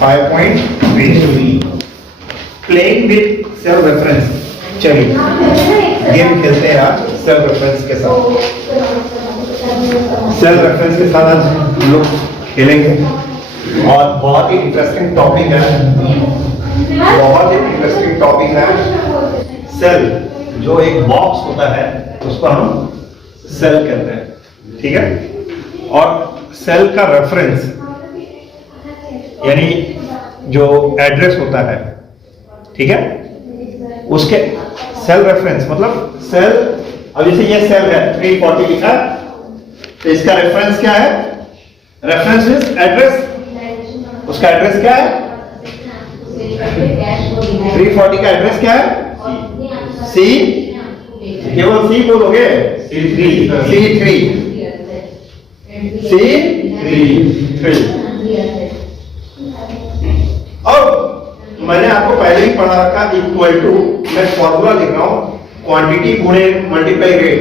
5.3 playing with self reference. चलिए game खेलते हैं आज सेल्फ रेफरेंस के साथ। सेल्फ रेफरेंस के साथ आज हम लोग खेलेंगे और बहुत ही इंटरेस्टिंग टॉपिक है, बहुत ही इंटरेस्टिंग टॉपिक है। सेल जो एक बॉक्स होता है उसको हम सेल कहते हैं, ठीक है। और सेल का रेफरेंस यानी जो एड्रेस होता है, ठीक है, उसके सेल रेफरेंस मतलब सेल। अब जैसे ये सेल है 340 लिखा, तो इसका रेफरेंस क्या है? Reference is address. उसका एड्रेस क्या है? 340 का एड्रेस क्या है? सी, केवल सी बोलोगे? C3 अब मैंने आपको पहले ही पढ़ा रखा, इक्वल टू, मैं फॉर्मूला लिख रहा हूं, क्वांटिटी गुणे मल्टीप्लाई रेट।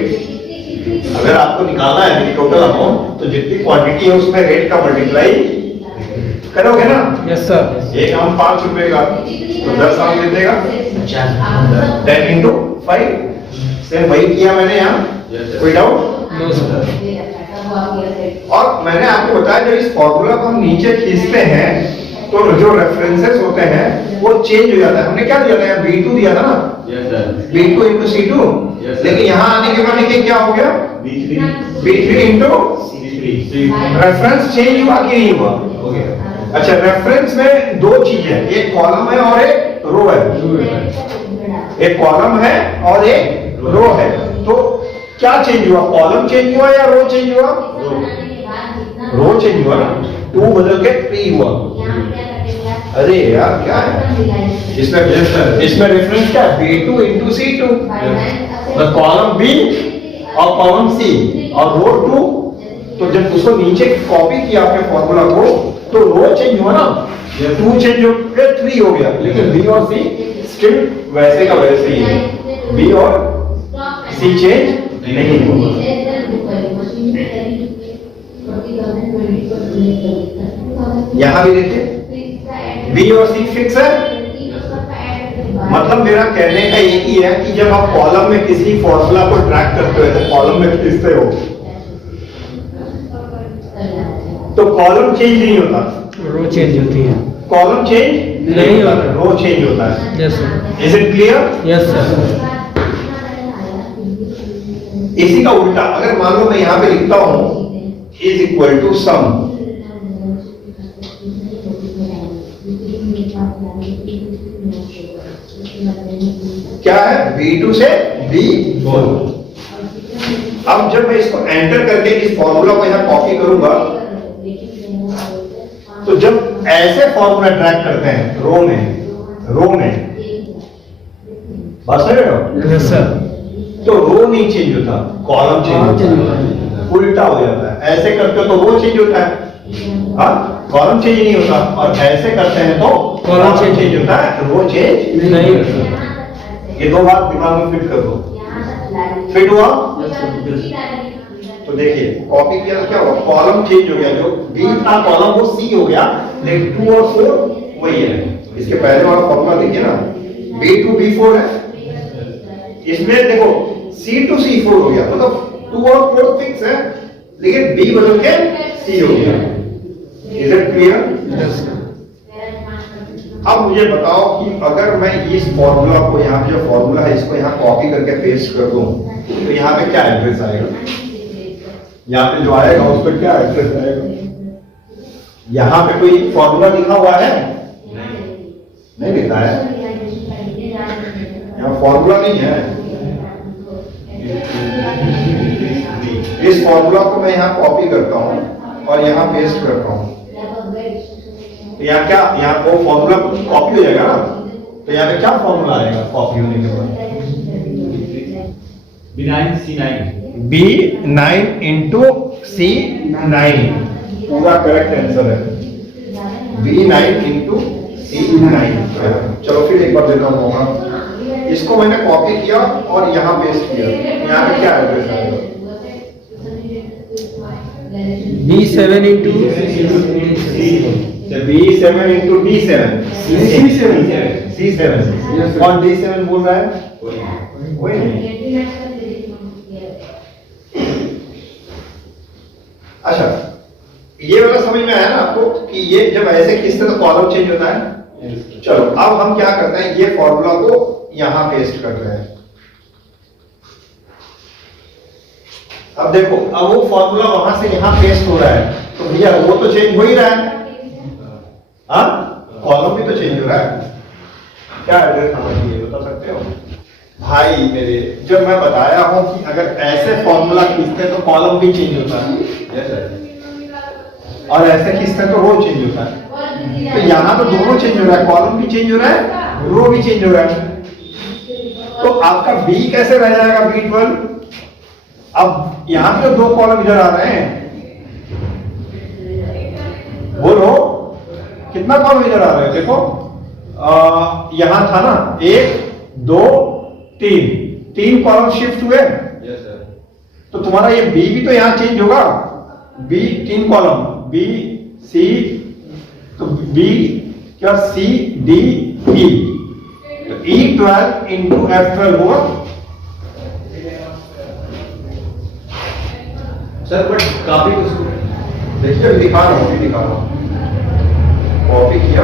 अगर आपको निकालना है टोटल अमाउंट, तो जितनी क्वांटिटी है उसमें रेट का मल्टीप्लाई करोगे ना? Yes sir. एक आम 5 रुपए का, तो 10 आम दे देगा 10 into 5। सेम वही किया मैंने यहाँ, कोई डाउट? No sir. और मैंने आपको बताया जब इस फॉर्मूला को हम नीचे खींचते हैं तो जो रेफरेंसेस होते हैं वो चेंज हो जाता है। हमने क्या दिया था? B2 दिया था ना? B2 into C2। लेकिन यहाँ आने के बाद क्या हो गया? B3 into C3। Reference change हुआ कि नहीं हुआ? हो गया। अच्छा, रेफरेंस में दो चीजें, एक कॉलम है और एक रो है। एक कॉलम है और एक रो है। तो क्या चेंज हुआ? कॉलम चेंज हुआ या रो चेंज हुआ? रो चेंज हुआ ना, 2 बदल के 3 हुआ। अरे यार क्या है इसमें रेफरेंस क्या है? B2 into C2, column B और कॉलम C और रो 2। तो जब उसको नीचे कॉपी किया आपके फॉर्मूला को, तो रो चेंज हुआ ना, 2 चेंज हो गया, 3 हो गया, लेकिन B और C स्टिल वैसे का वैसे ही है। B और C चेंज नहीं हुआ। यहां भी देखिए B और C फिक्स है। मतलब मेरा कहने का एक ही है कि जब आप कॉलम में किसी फॉर्मूला को ट्रैक करते हो तो कॉलम में खींचते हो तो कॉलम चेंज नहीं होता, रो चेंज होती है। कॉलम चेंज नहीं होता, रो चेंज होता है। Yes sir. Is it clear? Yes sir. इसी का उल्टा अगर मान लो मैं यहां पे लिखता हूं इज इक्वल टू सम, क्या है? B2 से B4। अब जब मैं इसको एंटर करके इस फॉर्मूला को यहां कॉपी करूंगा, तो जब ऐसे फॉर्मूला ट्रैक करते हैं रो में बात समझ रहे हो? Yes sir. तो रो नहीं चेंज होता, कॉलम चेंज होता है, उल्टा हो जाता है। ऐसे करते हो तो रो चेंज होता है, हाँ, कॉलम चेंज नहीं होता। और ऐसे करते हैं तो कॉलम चेंज होता है, रो चेंज नहीं होता। ये दो बात दिमाग में फिट कर दो। फिट हुआ? तो देखिए कॉपी किया तो क्या हुआ? कॉलम चेंज हो गया, जो B था कॉलम वो C हो गया, लेकिन 2 और 4 वही है। इसके पहले वाला फॉर्मूला देखिए ना, B2 B4 है, इसमें देखो C2 C4 हो गया, मतलब 2 और 4 फिक्स है, लेकिन B बदल के C हो गया। Is it clear? अब मुझे बताओ कि अगर मैं इस फॉर्मूला को, यहाँ पे जो फॉर्मूला है इसको यहाँ कॉपी करके पेस्ट कर दूं, तो यहाँ पे क्या एड्रेस आएगा? यहाँ पे जो आएगा उस पर क्या एड्रेस आएगा? यहाँ पे कोई फॉर्मूला लिखा हुआ है? नहीं लिखा है, यहाँ फॉर्मूला नहीं है। इस फॉर्मूला को मैं यहाँ कॉपी करता हूँ और यहाँ पेस्ट करता हूँ, तो यहाँ क्या, यहाँ वो फॉर्मूला कॉपी हो जाएगा ना, तो यहाँ पे क्या फॉर्मूला आएगा कॉपी होने के बाद? B9 into C9 पूरा करेक्ट आंसर है। B9 into C9। चलो फिर एक बार देता हूँ मौका। इसको मैंने कॉपी किया और यहाँ पेस्ट किया, यहाँ पे क्या एड्रेस आएगा? B7 into B7 into D7 C7 Yes, sir. कौन D7 बोल रहा है? कोई नहीं। अच्छा, ये वाला समझ में आया ना आपको कि ये जब ऐसे खींचते तो कॉलम चेंज होता है। चलो अब हम क्या करते हैं, ये फॉर्मूला को यहां पेस्ट कर रहे हैं। अब देखो, अब वो फॉर्मूला वहां से यहां पेस्ट हो रहा है, तो भैया वो तो चेंज हो ही रहा है, हाँ, कॉलम भी तो चेंज हो रहा है। क्या एड्रेस होना चाहिए बता सकते हो भाई मेरे? जब मैं बताया हूं कि अगर ऐसे फॉर्मूला खींचते हैं तो कॉलम भी चेंज होता है, और ऐसे खींचते हैं तो रो चेंज होता है। तो यहाँ तो दोनों चेंज हो रहा है, कॉलम भी चेंज हो रहा है, रो भी चेंज हो रहा है। तो आपका बी कैसे रह जाएगा, B12? अब यहां पे दो कॉलम इधर आ रहे हैं, बोलो कितना कॉलम इधर आ रहा है? देखो यहां था ना 1 2 3, 3 कॉलम शिफ्ट हुए। Yes sir. तो तुम्हारा ये बी भी तो यहां चेंज होगा, बी 3 कॉलम, बी सी, तो बी क्या सी डी ई, तो E12 इंटू F12 हुआ सर बट काफी उसको देखिए, दिखा रहा हूँ, दिखा रहा हूँ। कॉपी किया,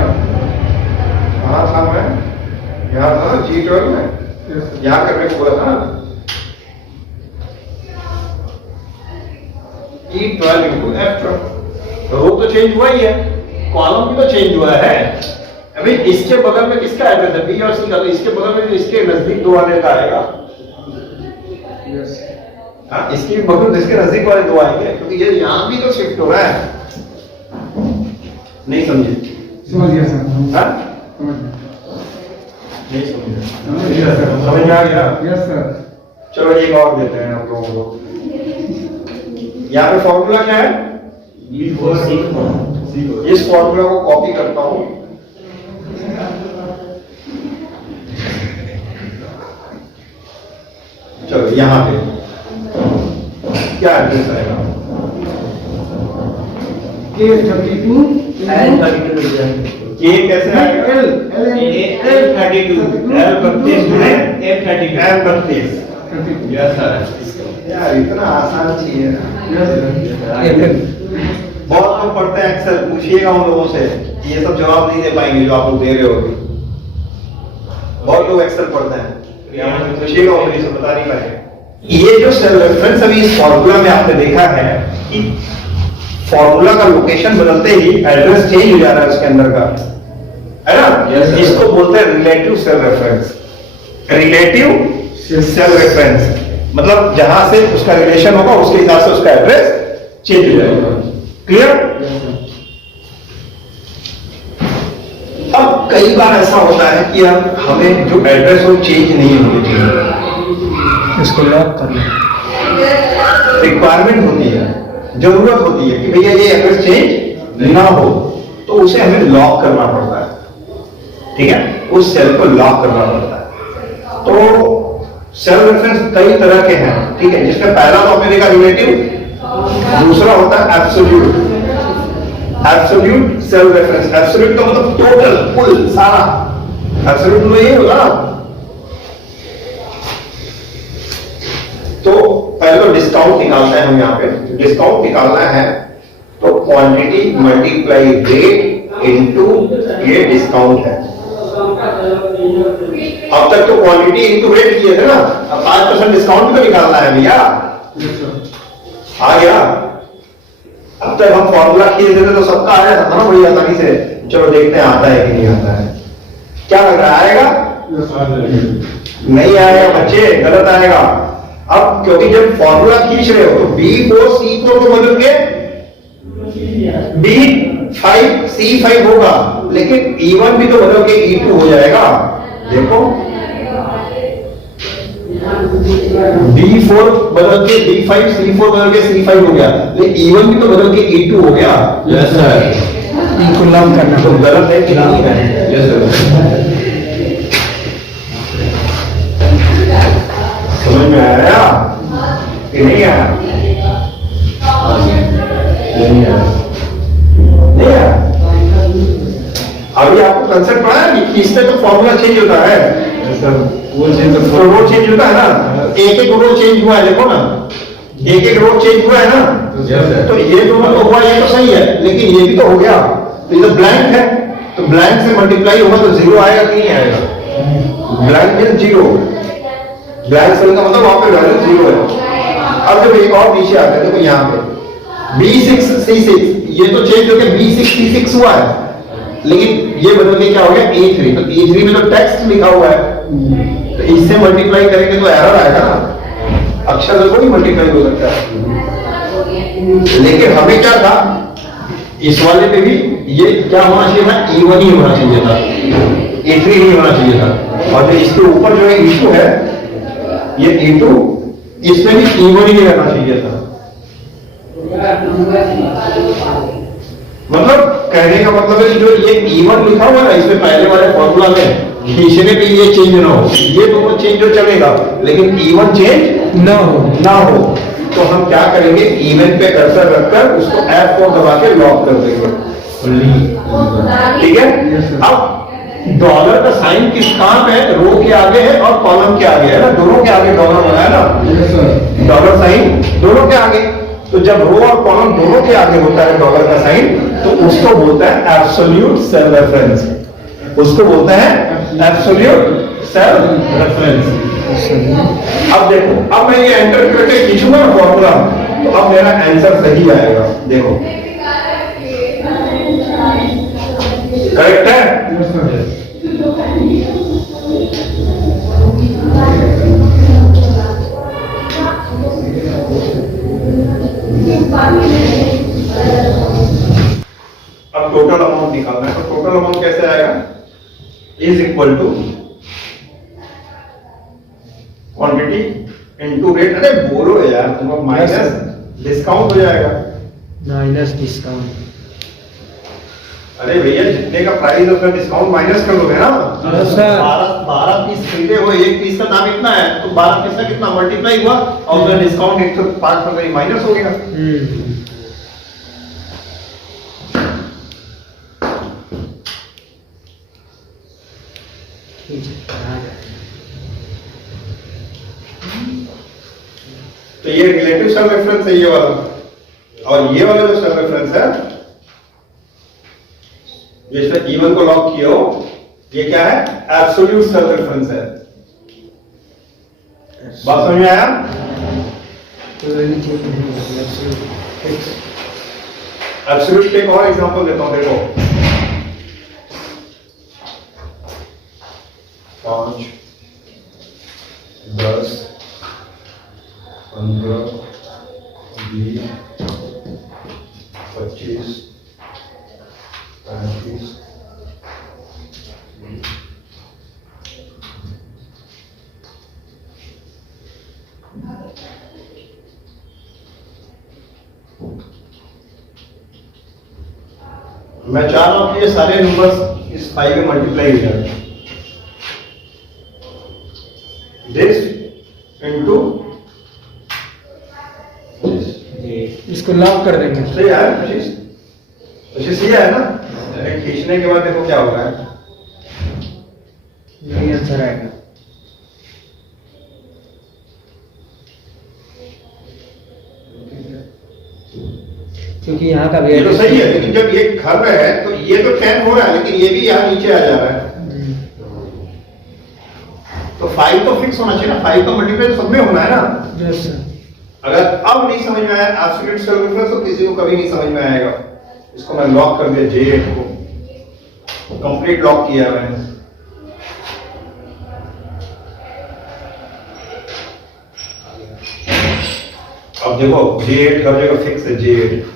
कहाँ था मैं? यहाँ था ना G12 में, यहाँ करने को बोला था ना। E12 इंटू F12, रो तो चेंज हुआ ही है, कॉलम भी तो चेंज हुआ है। अभी इसके बगल में किसका एड्रेस है? बी और सी का, तो इसके बगल में जो इसके नजदीक दो वाले का आएगा। हाँ, इसके बगल इसके नजदीक वाले दो आएंगे, क्योंकि ये यहाँ भी तो शिफ्ट हो रहा है। नहीं समझे? समझ गया सर। हाँ? समझ गया। नहीं समझे? समझ में आ गया? Yes sir. चलो एक और देते हैं आप लोगों को। यहाँ पे फॉर्मूला क्या है? इस फॉर्मूला को कॉपी करता हूं, चलो यहां पे क्या एड्रेस आएगा? K32 K कैसे आएगा? L32 L32 है, F32 L32। Yes sir. यार इतना आसान चीज है ना। Yes sir. बहुत लोग पढ़ते हैं एक्सेल, पूछिएगा उन लोगों से, ये सब जवाब नहीं दे पाएंगे जो आप लोग दे रहे हो अभी। बहुत लोग एक्सेल पढ़ते हैं, पूछिएगा उनसे, सब बता नहीं पाएंगे। ये जो सेल रेफरेंस अभी इस फॉर्मूला में आपने देखा है कि फॉर्मूला का लोकेशन बदलते ही एड्रेस चेंज हो जा रहा है उसके अंदर का, है ना? Yes, इसको बोलते हैं relative cell reference. Relative cell reference मतलब जहां से उसका रिलेशन होगा उसके हिसाब से उसका एड्रेस चेंज हो जाएगा। क्लियर? अब कई बार ऐसा होता है कि अब हमें जो एड्रेस वो चेंज नहीं होनी चाहिए, इसको लॉक कर लो। रिक्वायरमेंट होती है, जरूरत होती है कि भैया ये एड्रेस चेंज ना हो, तो उसे हमें लॉक करना पड़ता है। ठीक है, उस सेल को लॉक करना पड़ता है। तो सेल रेफरेंस कई तरह के हैं, ठीक है, जिसमें पहला तो आपने देखा रिलेटिव, दूसरा होता है absolute. Absolute cell reference, absolute का मतलब टोटल, कुल, सारा। एब्सोल्यूट में ये होगा ना, तो पहले तो डिस्काउंट निकालते हैं हम। यहाँ पे डिस्काउंट निकालना है तो क्वांटिटी मल्टीप्लाई रेट इनटू ये डिस्काउंट है। अब तक तो क्वांटिटी इनटू रेट किए थे ना, अब 5% डिस्काउंट भी तो निकालना है भैया। आ गया? अब तक हम फॉर्मूला खींच देते तो सबका आ जाता था ना बड़ी आसानी से। चलो देखते हैं आता है कि नहीं आता है। क्या लग रहा है, आएगा? नहीं आएगा बच्चे, गलत आएगा। अब क्योंकि जब फॉर्मूला खींच रहे हो तो B4 C4 को बदल के B5 C5 होगा, लेकिन E1 भी तो बदल के E2 हो जाएगा। देखो B4 बदल के B5, C4 बदल के C5 हो गया, लेकिन E1 भी तो बदल के E2 हो गया। Yes sir. इनको लॉक करना तो गलत है कि नहीं है? Yes sir. समझ में आया कि नहीं आया? नहीं आया, नहीं आया। अभी आपको कंसेप्ट पढ़ा है कि इसमें तो फॉर्मूला चेंज होता है, सर वो चीज तो रो चेंज होता है ना, एक एक रो चेंज हुआ है, देखो ना, एक एक रो चेंज हुआ है ना, Yes, sir. तो ये दोनों तो हुआ, ये तो सही है, लेकिन ये भी तो हो गया, तो ये तो ब्लैंक है, तो ब्लैंक से मल्टीप्लाई होगा तो जीरो आएगा कि नहीं आएगा? Blank mean zero, blank cell का मतलब वहां पे वैल्यू जीरो है। अब जब एक और नीचे आता है, देखो यहाँ पे B6C6, ये तो चेंज हो गया, B6C6 हुआ है, लेकिन ये बदल के क्या हो गया A3, तो A3 में तो टेक्स्ट लिखा हुआ है, तो इससे मल्टीप्लाई करेंगे तो एरर आएगा ना, अक्षर से कोई मल्टीप्लाई हो सकता है। लेकिन हमें क्या था, इस वाले पे भी ये क्या होना चाहिए था, E1 ही होना चाहिए था, A3 नहीं होना चाहिए था, और जो इसके ऊपर जो है इशू है ये E2, इसमें भी E1 ही रहना चाहिए था। मतलब कहने का मतलब है कि जो ये E1 लिखा हुआ है ना, इसमें पहले वाले फॉर्मूला में खींचने पे ये चेंज ना हो, ये दोनों चेंज हो चलेगा, लेकिन E1 चेंज ना हो, तो हम क्या करेंगे, इवन पे कर्सर रखकर उसको F4 दबा के लॉक कर देंगे, ठीक है। अब डॉलर का साइन किस कहां पे है, रो के आगे है और कॉलम के आगे है ना, दोनों के आगे डॉलर बनाया ना, डॉलर साइन दोनों के आगे, तो जब रो और कॉलम दोनों के आगे होता है डॉलर का साइन, तो उसको बोलता है एब्सोल्यूट सेल रेफरेंस, उसको बोलते हैं एब्सोल्यूट सेल रेफरेंस। अब देखो, अब मैं ये एंटर करके खींचूंगा ना फॉर्मूला, तो अब मेरा आंसर सही आएगा, देखो करेक्ट है। अब टोटल अमाउंट निकालना है, तो टोटल अमाउंट कैसे आएगा, is equal to quantity into rate. अरे बोलो यार, तुम माइनस डिस्काउंट हो जाएगा, माइनस डिस्काउंट। अरे भैया जितने का प्राइस है उसका डिस्काउंट माइनस कर दोगे ना। Yes, sir. 12 पीस खरीदे हो, एक पीस का दाम इतना है, तो 12 पीस का कितना मल्टीप्लाई हुआ और उसका डिस्काउंट 105% माइनस हो गया। तो ये रिलेटिव सेल रेफरेंस है ये वाला, और ये वाला जो सेल रेफरेंस है, जैसे E1 को लॉक किया हो, ये क्या है, एब्सोल्यूट सेल रेफरेंस है। बात समझ में आया? एब्सोल्यूट के एक और एग्जांपल देता हूं, देखो 5, 10, 15, 20, 25, 35, मैं चाह रहा हूं कि ये सारे नंबर्स इस 5 में मल्टीप्लाई हो जाए, दिस इनटू दिस, इसको लॉक कर देंगे। सही है 25 सही है ना। खींचने के बाद देखो क्या होगा, यही आंसर आएगा। क्योंकि यहाँ का ये तो सही है, लेकिन जब ये घर में है तो ये तो 10 हो रहा है, लेकिन ये भी यहाँ नीचे आ जा रहा है, तो 5 तो फिक्स होना चाहिए ना, 5 का मल्टीप्लाई सब में होना है ना। Yes sir. अगर अब नहीं समझ में आया एब्सोल्यूट सेल रेफरेंस, तो किसी को कभी नहीं समझ में आएगा। इसको मैं लॉक कर दिया, J8 को कंप्लीट लॉक किया मैंने। अब देखो J8 हर जगह फिक्स है, J8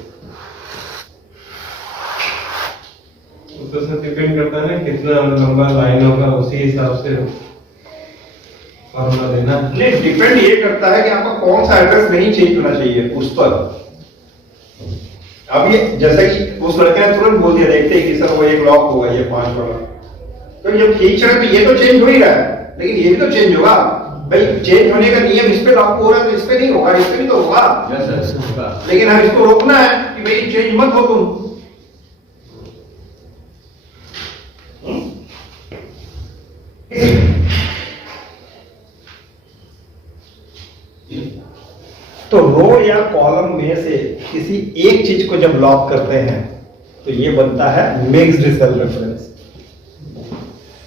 तो सर डिपेंड करता है ना कितना लंबा लाइन होगा, उसी हिसाब से फॉर्मूला देना। नहीं, डिपेंड ये करता है कि आपका कौन सा एड्रेस नहीं चेंज होना चाहिए उस पर। अब ये जैसा कि उस लड़के ने तुरंत बोल दिया, देखते कि सर वो एक लॉक होगा, ये 5 वाला, तो जब खींच रहे तो ये तो चेंज हो ही रहा है, लेकिन ये भी तो चेंज होगा भाई। चेंज होने का नियम इस पे लागू हो रहा है तो इस पे नहीं होगा, इस पे भी तो होगा। Yes sir. लेकिन हम इसको रोकना है कि भाई चेंज मत हो तुम। तो रो या कॉलम में से किसी एक चीज को जब लॉक करते हैं तो ये बनता है मिक्स्ड सेल रेफरेंस।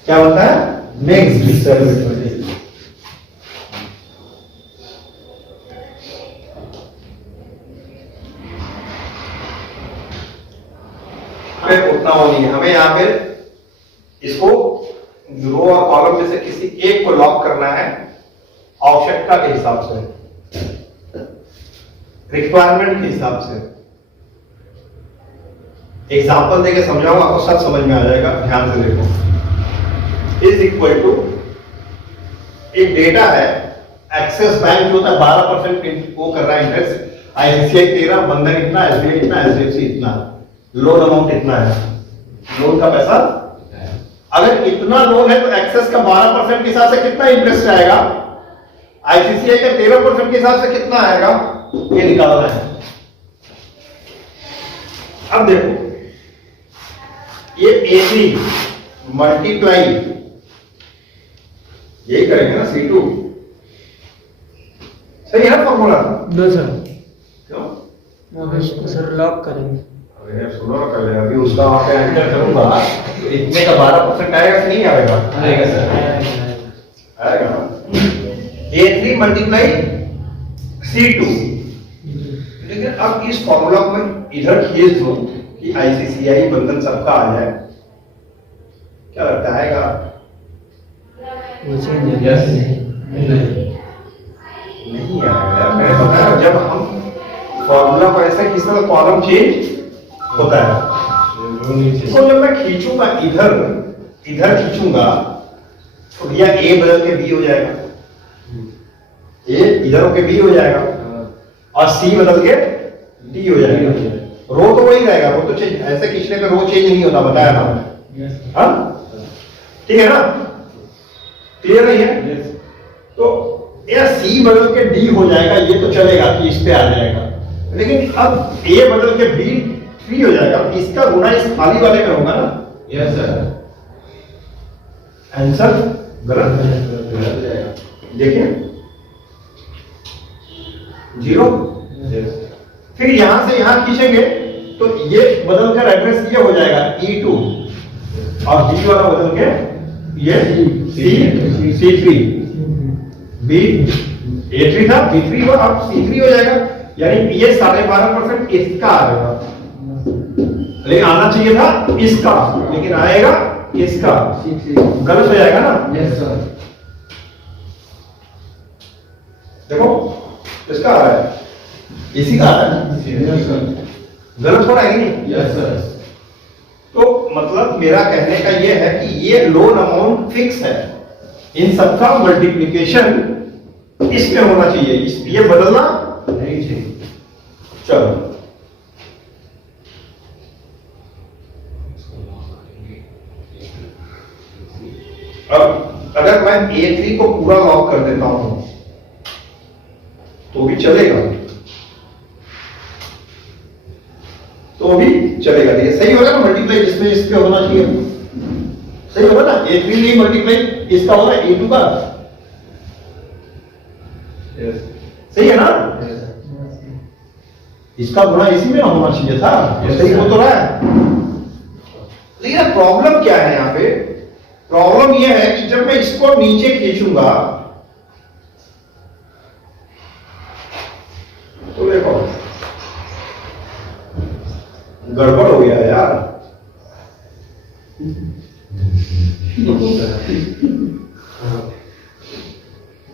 क्या बनता है? Mixed cell reference. हमें उतना वो नहीं है, हमें यहां पे इसको रो और कॉलम में से किसी एक को लॉक करना है आवश्यकता के हिसाब से, रिक्वायरमेंट के हिसाब से। एग्जांपल देके समझाऊंगा, आपको सब समझ में आ जाएगा, ध्यान से देखो। इज इक्वल टू एक डेटा है, एक्सिस बैंक जो होता है 12% वो कर रहा है इंटरेस्ट, आईसीआई 13, बंधन इतना, एसबीआई इतना, एचडीएफसी इतना, लोन अमाउंट इतना है, लोन का पैसा। अगर इतना लोन है तो एक्सेस का 12% के हिसाब से कितना इंटरेस्ट आएगा, आईसीसीआई का 13% के हिसाब से कितना आएगा, ये निकालना है। अब देखो ये A3 मल्टीप्लाई, यही करेंगे ना C2, सही है ना फॉर्मूला? दो सर, क्यों? अब इसको सर लॉक करेंगे। अरे यार सुनो ना, पहले अभी उसका वहां पे एंटर करूंगा तो इतने का 12% आएगा कि नहीं आएगा? आएगा सर, आएगा ना। A3 मल्टीप्लाई C2, लेकिन अब इस फॉर्मूला को मैं इधर खींच दूं कि आईसीसीआई बंधन सबका आ जाए, क्या लगता है आएगा? वो चेंज यस नहीं आएगा। मैंने बताया जब हम फॉर्मूला को ऐसे खींचते तो कॉलम चेंज होता है। इसको जब मैं खींचूंगा इधर इधर खींचूंगा तो भैया A बदल के B हो जाएगा, A इधर होके B हो जाएगा और C बदल के D हो जाएगा। रो तो वही रहेगा, वो तो चेंज, ऐसे खींचने पे रो चेंज नहीं होता, बताया था मैंने। हाँ ठीक है ना, क्लियर नहीं है? तो या C बदल के D हो जाएगा, ये तो चलेगा कि इस पे आ जाएगा, लेकिन अब A बदल के B3 हो जाएगा, इसका गुना इस खाली वाले में होगा ना। यस सर, आंसर गलत हो जाएगा। देखिए 0। फिर यहां से यहां खींचेंगे तो ये बदल कर एड्रेस ये हो जाएगा E2 और D वाला बदल के ये C3, B A3 था, B3 हुआ, अब C3 हो जाएगा, यानी ये 12.5% इसका आएगा, लेकिन आना चाहिए था इसका, लेकिन आएगा इसका। गलत हो जाएगा ना? Yes sir. देखो इसका आ रहा है, इसी का आ रहा है, गलत हो रहा है कि नहीं? Yes sir. तो मतलब मेरा कहने का यह है कि ये लोन अमाउंट फिक्स है, इन सबका मल्टीप्लिकेशन इसमें होना चाहिए, ये बदलना नहीं चाहिए। चलो अब अगर मैं A3 को पूरा लॉक कर देता हूं तो भी चलेगा, तो भी चलेगा। ये सही होगा ना, मल्टीप्लाई जिसमें इस पे होना चाहिए सही होगा ना। A3 नहीं मल्टीप्लाई इसका होगा A2 का, सही है ना? इसका गुणा इसी में होना चाहिए था, सही हो तो रहा है। लेकिन प्रॉब्लम क्या है यहाँ पे? प्रॉब्लम यह है कि जब मैं इसको नीचे खींचूंगा तो देखो गड़बड़ हो गया यार।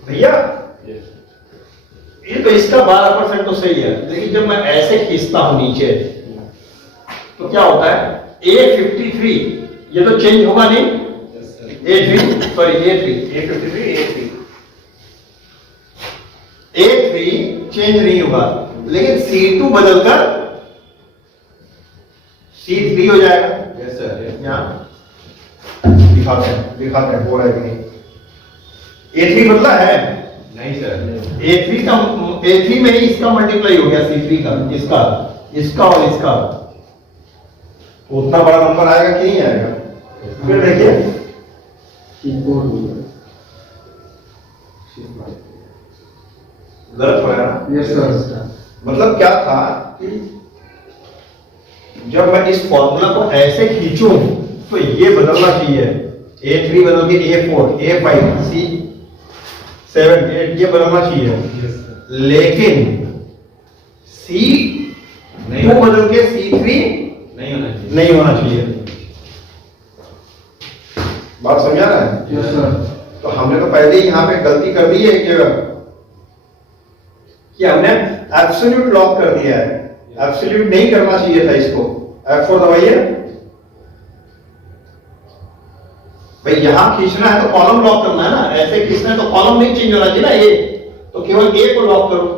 भैया ये तो इसका 12% तो सही है, लेकिन जब मैं ऐसे खींचता हूं नीचे तो क्या होता है? A53 ये तो चेंज होगा नहीं, A3 सॉरी A3 चेंज नहीं होगा, लेकिन C2 बदलकर C3 हो जाएगा। Yes sir. यहाँ दिखाते हैं हो रहा है कि नहीं। A3 बदला है नहीं सर, A3 में ही इसका मल्टीप्लाई हो गया C3 का, इसका और इसका, उतना बड़ा नंबर आएगा कि नहीं आएगा? फिर देखिए गलत हो रहा है ना? Yes sir. मतलब क्या था कि जब मैं इस फॉर्मूला को ऐसे खींचूं तो ये बदलना चाहिए, A3 बदल के A4, A5, C7, 8 ये बदलना चाहिए, लेकिन C2 बदल के C3 नहीं होना चाहिए। बात समझा रहा है? Yes sir. तो हमने तो पहले ही यहाँ पे गलती कर दी है एक जगह कि हमने एब्सोल्यूट लॉक कर दिया है, एब्सोल्यूट नहीं करना चाहिए था इसको। F4 दबाइए भाई, यहां खींचना है तो कॉलम लॉक करना है ना, ऐसे खींचना है तो कॉलम नहीं चेंज होना चाहिए ना, ये तो केवल A को लॉक करो,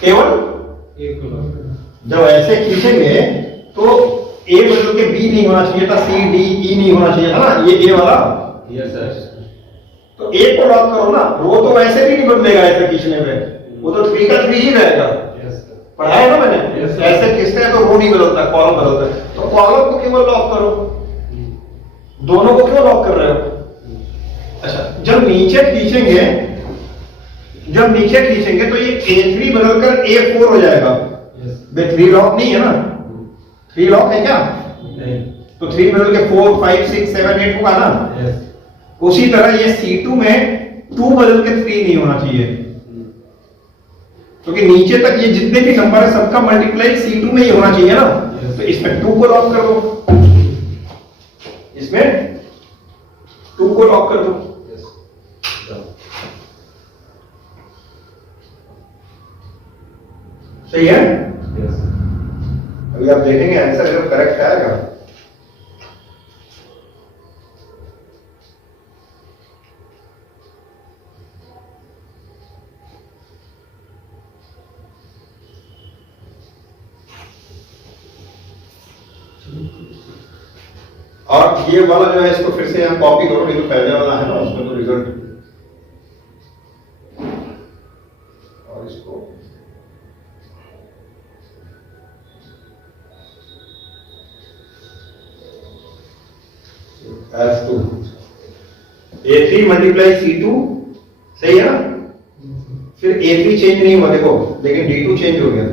केवल जब ऐसे खींचेंगे तो A बदल के B नहीं होना चाहिए था, C D E नहीं होना चाहिए था ना, ये A वाला। Yes sir. तो A को लॉक करो ना, रो तो वैसे भी नहीं बदलेगा ऐसे खींचने पे, वो तो 3 का 3 ही रहेगा। पढ़ाया ना मैंने? ऐसे खींचते हैं तो रो नहीं बदलता, कॉलम बदलता है, तो कॉलम को केवल लॉक करो, दोनों को क्यों लॉक कर रहे हो? अच्छा, जब नीचे खींचेंगे तो ये A3 बदलकर A4 हो जाएगा। बे 3 लॉक नहीं है ना, 3 लॉक है क्या? तो 3 बदल के 4, 5, 6, 7, 8 होगा ना। उसी तरह ये C2 में 2 बदल के 3 नहीं होना चाहिए, क्योंकि नीचे तक ये जितने भी नंबर है सबका मल्टीप्लाई C2 में ही होना चाहिए ना। तो इसमें 2 को लॉक कर दो, इसमें 2 को लॉक कर दो। सही है? अभी आप देखेंगे आंसर जब करेक्ट आएगा। और ये वाला जो है इसको फिर से यहाँ कॉपी करो, ये तो पहले वाला है ना, उसमें तो रिजल्ट, और इसको F2 A3 मल्टीप्लाई C2, सही है ना? फिर A3 चेंज नहीं हुआ देखो, लेकिन D2 चेंज हो गया,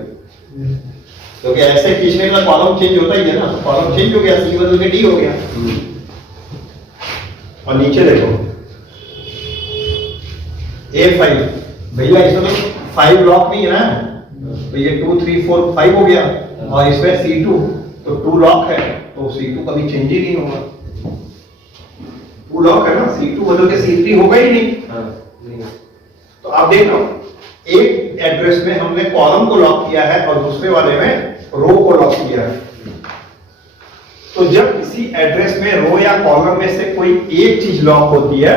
क्योंकि ऐसे खींचने का कॉलम चेंज होता ही है ना, तो कॉलम चेंज हो गया, C बदल के D हो गया। और नीचे देखो A5, भैया इसमें 5 लॉक नहीं है ना, तो ये 2, 3, 4, 5 हो गया, और इसमें C2 तो 2 लॉक है, तो C2 कभी चेंज ही नहीं होगा, 2 लॉक है ना, C2 बदल के C3 होगा ही नहीं। तो आप देख लो, एक एड्रेस में हमने कॉलम को लॉक किया है और दूसरे वाले में रो को लॉक किया है। तो जब किसी एड्रेस में रो या कॉलम में से कोई एक चीज लॉक होती है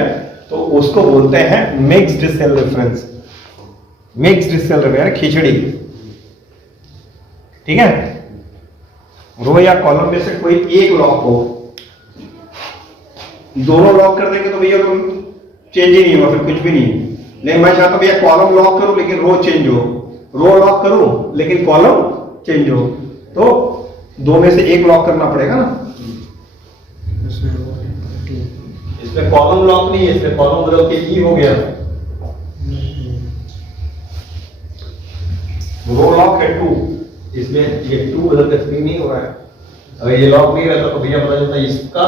तो उसको बोलते हैं mixed cell reference. Mixed cell reference खिचड़ी, ठीक है? रो या कॉलम में से कोई एक लॉक हो, दोनों लॉक कर देंगे तो भैया तो चेंज ही नहीं होगा, फिर कुछ भी नहीं। लेकिन मैं चाहता हूं भैया कॉलम लॉक करूं लेकिन रो चेंज हो, रो लॉक करूं लेकिन कॉलम चेंज हो, तो दो में से एक लॉक करना पड़ेगा ना। इसमें कॉलम लॉक नहीं है, इसमें कॉलम बदल के ई हो गया, रो लॉक है 2, इसमें ये 2 बदल के 3 नहीं हो रहा है। अगर ये लॉक नहीं रहता तो भैया पता चलता इसका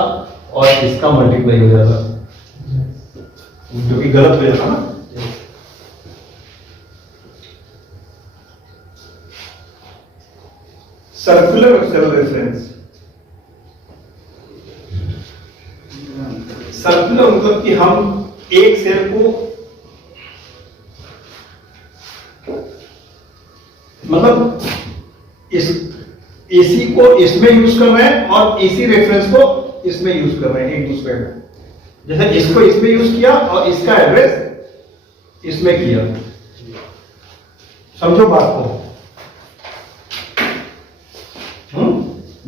और इसका मल्टीप्लाई हो जाता, जो कि गलत हो जाता ना। सर्कुलर सेल रेफरेंस, सर्कुलर मतलब कि हम एक सेल को, मतलब इसी को इसमें यूज कर रहे हैं और इसी रेफरेंस को इसमें यूज कर रहे हैं एक दूसरे में। जैसे इसको इसमें यूज किया और इसका एड्रेस इसमें किया, समझो बात को।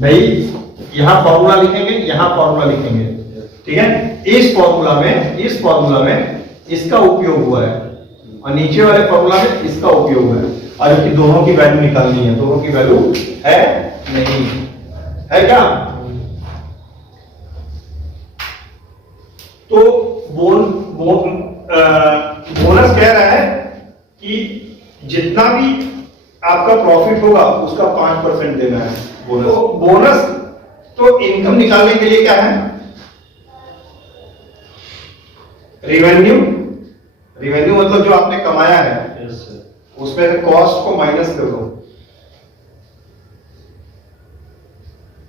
भाई यहां फॉर्मूला लिखेंगे, यहां फॉर्मूला लिखेंगे, ठीक है? इस फॉर्मूला में इसका उपयोग हुआ है और नीचे वाले फॉर्मूला में इसका उपयोग है, और जबकि दोनों की वैल्यू निकालनी है, दोनों की वैल्यू है नहीं है क्या? तो बोनस कह रहा है कि जितना भी आपका प्रॉफिट होगा उसका 5% देना है बोनस। तो बोनस तो इनकम निकालने के लिए क्या है, रिवेन्यू। रिवेन्यू मतलब जो आपने कमाया है उसमें से कॉस्ट को माइनस कर दो,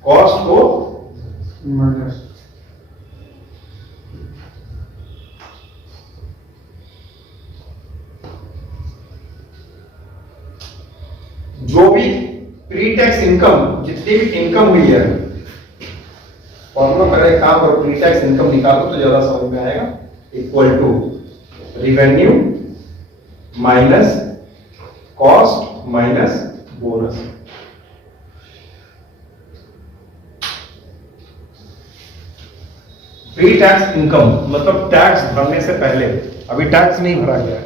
कॉस्ट को माइनस जो भी प्री टैक्स इनकम, जितनी भी इनकम हुई है, फॉर्मूला पर एक काम करो, प्री टैक्स इनकम निकालो तो ज्यादा समझ में आएगा। Equal to revenue minus cost minus bonus. Pre tax income मतलब टैक्स भरने से पहले, अभी टैक्स नहीं भरा गया है,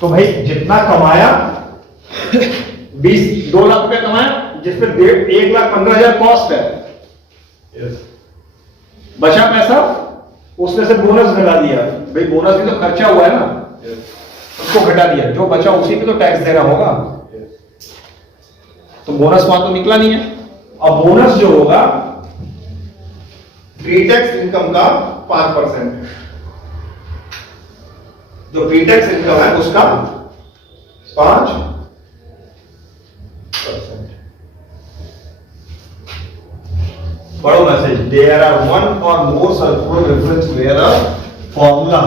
तो भाई जितना कमाया 2 लाख रुपए कमाया, जिसमें 1,15,000 कॉस्ट है, बचा पैसा उसमें से बोनस घटा दिया। भाई बोनस भी तो खर्चा हुआ है ना, उसको घटा दिया, जो बचा उसी पे तो टैक्स देना होगा। तो बोनस वहां तो निकला नहीं है। अब बोनस जो होगा प्री टैक्स इनकम का 5%, जो प्री टैक्स इनकम है उसका 5%। बड़ो message, there are one or more circular reference where a formula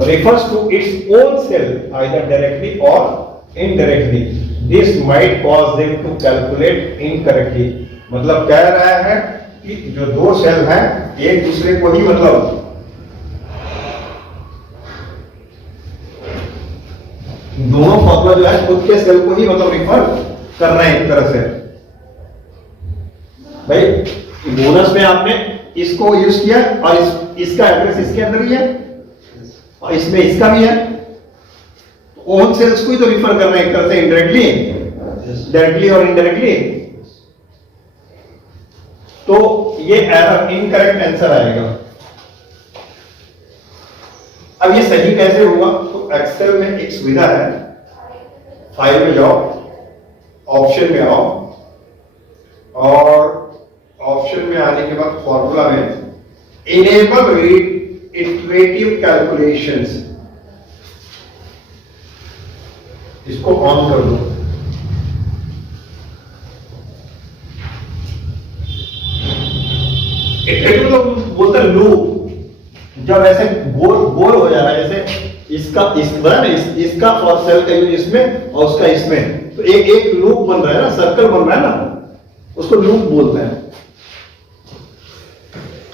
refers to its own cell either directly or indirectly. This might cause them to calculate incorrectly. मतलब कह रहा है कि जो दो सेल हैं एक दूसरे को ही मतलब दोनों फॉर्मूला जो है खुद के सेल को ही मतलब रिफर कर रहे हैं एक तरह से। भाई बोनस में आपने इसको यूज किया और इसका एड्रेस इसके अंदर ही है और इसमें इसका भी है, ओन सेल्स को ही तो रिफर कर रहे हैं एक तरह से, इनडायरेक्टली, डायरेक्टली और इनडायरेक्टली। तो ये एरर, इनकरेक्ट आंसर आएगा। अब ये सही कैसे होगा? तो एक्सेल में एक सुविधा है, फाइल में जाओ, ऑप्शन में आओ और ऑप्शन में आने के बाद फॉर्मूला में इनेबल इटरेटिव कैलकुलेशंस, इसको ऑन कर दो। इटरेटिव तो बोलते हैं लूप, जब ऐसे गोल हो जा रहा है, जैसे इसका और सेल का यूज इसमें और उसका इसमें, तो एक लूप बन रहा है ना, सर्कल बन रहा है ना, उसको लूप बोलते हैं।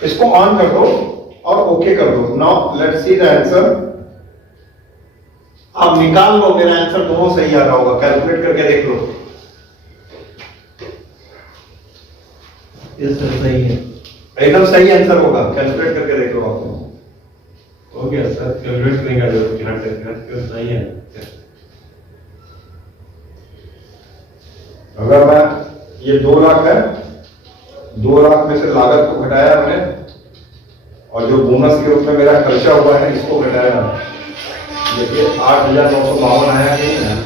इसको ऑन कर दो और ओके कर दो। Now let's see the answer. अब निकाल लो, मेरा आंसर दोनों सही आ रहा होगा, कैलकुलेट करके देख लो। ये सही है, एकदम सही आंसर होगा, कैलकुलेट करके देख लो आप। हो गया सर, कैलकुलेट करने का जरूरत नहीं है। अगर मैं ये 2 लाख है, 2 लाख में से लागत को घटाया मैंने और जो बोनस के रूप में मेरा खर्चा हुआ है इसको घटाया, देखिए 8,952 आया नहीं है,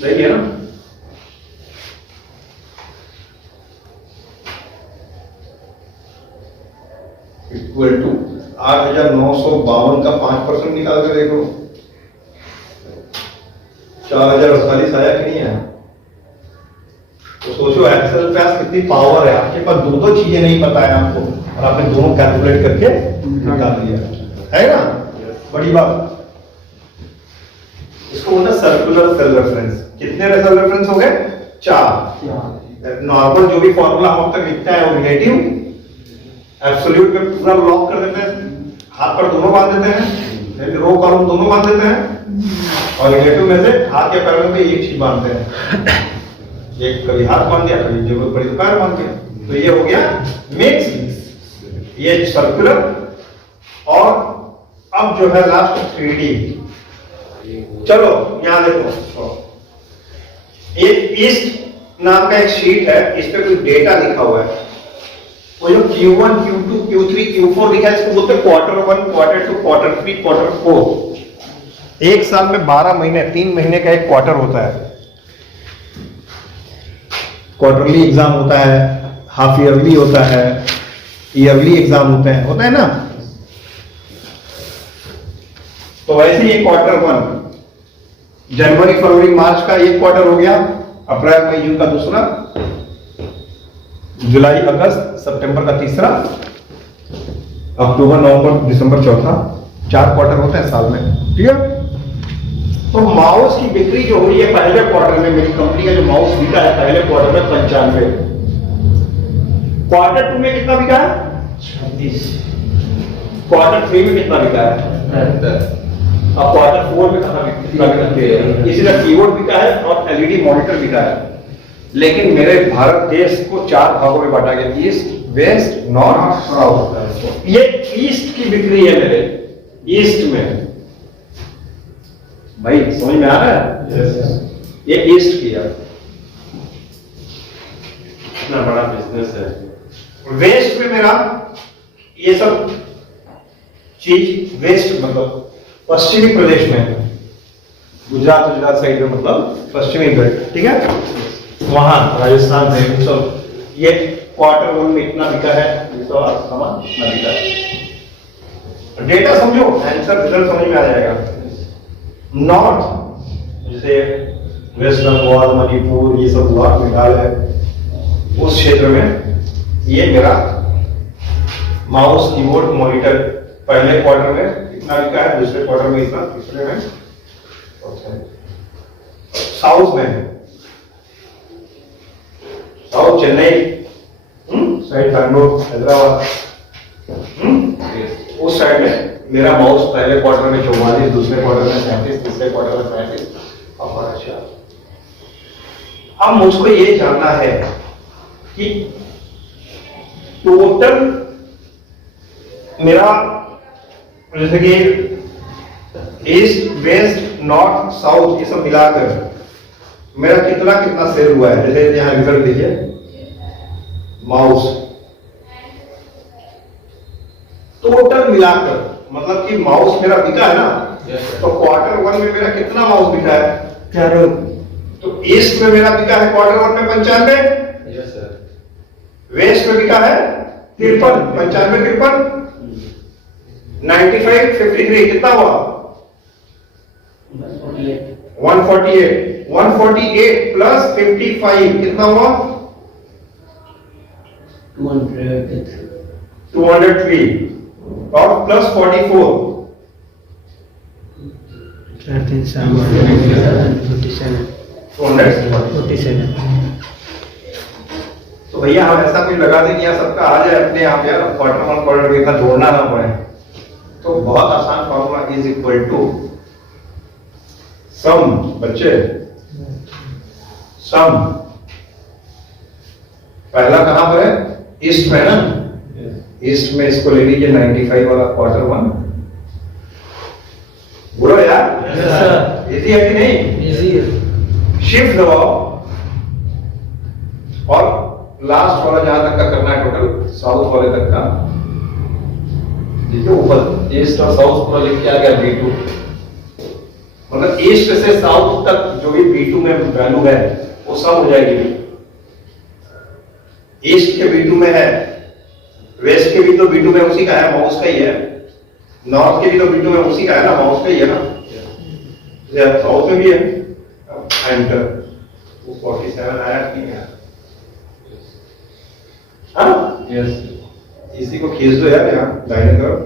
सही है ना? इक्वल टू 8,952 का 5% निकाल कर देखो, 4,048 आया कि नहीं आया? तो सोचो एक्सेल पे आज कितनी पावर है, आपके पास दो चीजें नहीं पता है आपको और आपने दोनों कैलकुलेट करके निकाल दिया, है ना? बड़ी बात। इसको बोलते हैं सर्कुलर सेल रेफरेंस। कितने सेल रेफरेंस हो गए? 4। नॉर्मल जो भी फॉर्मूला हम अब तक लिखते हैं वो रिलेटिव, एब्सोल्यूट में पूरा लॉक कर देते हैं, हाथ पर दोनों बांध देते हैं, रो कॉलम दोनों बांध देते हैं, और रिलेटिव में से हाथ या पैर में एक चीज बांधते हैं, एक कभी हाथ बांध दिया, कभी जरूरत पड़ी तो पैर बांध दिया। तो ये हो गया मिक्स, ये सर्कुलर। और अब जो है लास्ट 3D। चलो यहां देखो, एक ईस्ट नाम का एक शीट है, इस पे कुछ डेटा लिखा हुआ है। वो जो Q1, Q2, Q3, Q4 लिखा है, इसको बोलते हैं क्वार्टर 1, क्वार्टर 2, क्वार्टर 3, क्वार्टर 4। एक साल में 12 महीने, 3 महीने का एक क्वार्टर होता है। क्वार्टरली एग्जाम होता है, हाफ ईयरली होता है, ईयरली एग्जाम होता है ना। तो वैसे ये क्वार्टर 1 जनवरी फरवरी मार्च का एक क्वार्टर हो गया, अप्रैल मई जून का दूसरा, जुलाई अगस्त सितंबर का तीसरा, अक्टूबर नवंबर दिसंबर चौथा। 4 क्वार्टर होते हैं साल में, ठीक है। तो माउस की बिक्री जो हुई है पहले क्वार्टर में, मेरी कंपनी का जो माउस बिका है पहले क्वार्टर में 95। क्वार्टर 2 में कितना बिका है? 36। क्वार्टर 3 में कितना बिका है? अब क्वार्टर 4 में कितना बिका है? इसी तरह कीबोर्ड बिका है और एलईडी मॉनिटर बिका है। लेकिन मेरे भारत देश को 4 भागों में बांटा गया, ईस्ट, वेस्ट, नॉर्थ, साउथ। ये ईस्ट की बिक्री है मेरे, ईस्ट में। भाई समझ में आ रहा है? yes. ये ईस्ट की है, इतना बड़ा बिजनेस है। वेस्ट में मेरा ये सब चीज, वेस्ट मतलब पश्चिमी प्रदेश में, गुजरात साइड में, मतलब पश्चिमी बेल्ट, ठीक है, वहां राजस्थान में सब। ये क्वार्टर 1 में इतना बिका है, सामान इतना बिका है। डेटा समझो, आंसर रिजल्ट समझ में आ जाएगा। नॉर्थ जैसे वेस्ट बंगाल, मणिपुर, ये सब हुआ, मेघालय, उस क्षेत्र में ये मेरा माउस, कीबोर्ड, मॉनिटर पहले क्वार्टर में इतना बिका है, दूसरे क्वार्टर में इतना, तीसरे में। साउथ में, साउथ चेन्नई साइड, बैंगलोर, हैदराबाद, उस साइड में मेरा माउस पहले क्वार्टर में 44, दूसरे क्वार्टर में 37, तीसरे क्वार्टर में 35 और अच्छा। अब मुझको ये जानना है कि टोटल मेरा जैसे कि ईस्ट, वेस्ट, नॉर्थ, साउथ ये सब मिलाकर मेरा कितना कितना सेल हुआ है। जैसे यहां रिजल्ट देखिए, माउस टोटल मिलाकर, मतलब कि माउस मेरा बिका है ना, तो क्वार्टर 1 में मेरा कितना माउस बिका है? 4। तो ईस्ट में मेरा बिका है क्वार्टर 1 में 95, वेस्ट में बिका है 53, 95, 53, 95, 53 कितना हुआ? 148, 148 प्लस 55 कितना हुआ? 203 और प्लस 44 247। तो भैया हम ऐसा कुछ लगा दें कि यहाँ सबका आ जाए अपने आप यार, क्वार्टर 1 क्वार्टर 2 इतना जोड़ना ना पड़े। तो बहुत आसान formula, is equal to some, बच्चे सम पहला कहां पर है? ईस्ट में ना, ईस्ट में इसको ले लीजिए 95 वाला क्वार्टर 1। बोलो यार, इजी है कि नहीं? इजी है। शिफ्ट दबाओ और लास्ट वाला जहां तक का करना है टोटल, साउथ वाले तक का, देखिए ऊपर ईस्ट और साउथ पूरा लिख के आ गया B2। मतलब ईस्ट से साउथ तक जो भी B2 में वैल्यू है वो सब हो जाएगी। ईस्ट के B2 में है, वेस्ट के भी तो B2 में उसी का है, माउस का ही है, नॉर्थ के भी तो B2 में उसी का है ना, माउस का ही है ना, साउथ में भी है। एंटर 47 आया कि नहीं आया? हाँ यस, इसी को खींच दो यार यहाँ दाहिने तरफ।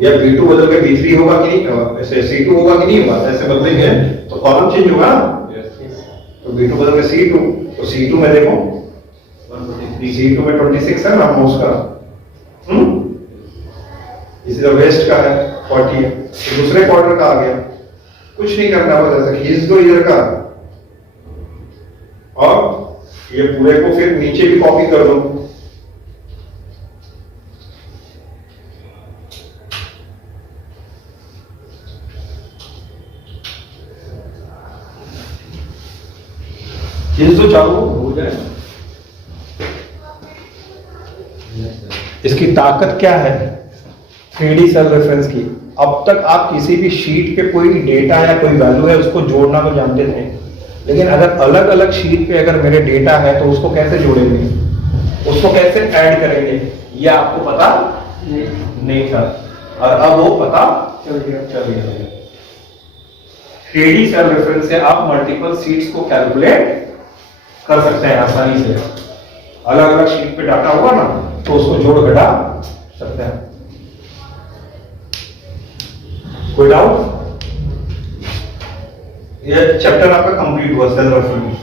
या B2 बदल के B3 होगा कि नहीं, ऐसे C2 होगा कि नहीं होगा, ऐसे बदलेंगे तो कॉलम चेंज होगा ना। तो B2 बदल के C2, तो C2 में देखो C2 में 26 है ना माउस का, इसी तरह वेस्ट का है 40 है, तो दूसरे क्वार्टर का आ गया। कुछ नहीं करना, बस ऐसे खींच दो इधर का और ये पूरे को फिर नीचे भी कॉपी कर दो। खींच दो, चालू हो जाए। इसकी ताकत क्या है 3D सेल रेफरेंस की। अब तक आप किसी भी शीट पे कोई डेटा या कोई वैल्यू है उसको जोड़ना तो जानते थे, लेकिन अगर अलग अलग शीट पे अगर मेरे डेटा है तो उसको कैसे जोड़ेंगे, उसको कैसे ऐड करेंगे, ये आपको पता नहीं था और अब वो पता चल गया। 3D सेल रेफरेंस से आप मल्टीपल शीट्स को कैलकुलेट कर सकते हैं आसानी से। अलग अलग शीट पे डाटा हुआ ना तो उसको जोड़ घटा सकते हैं। कोई डाउट? ये चैप्टर आपका कंप्लीट हुआ सेल रेफरेंस।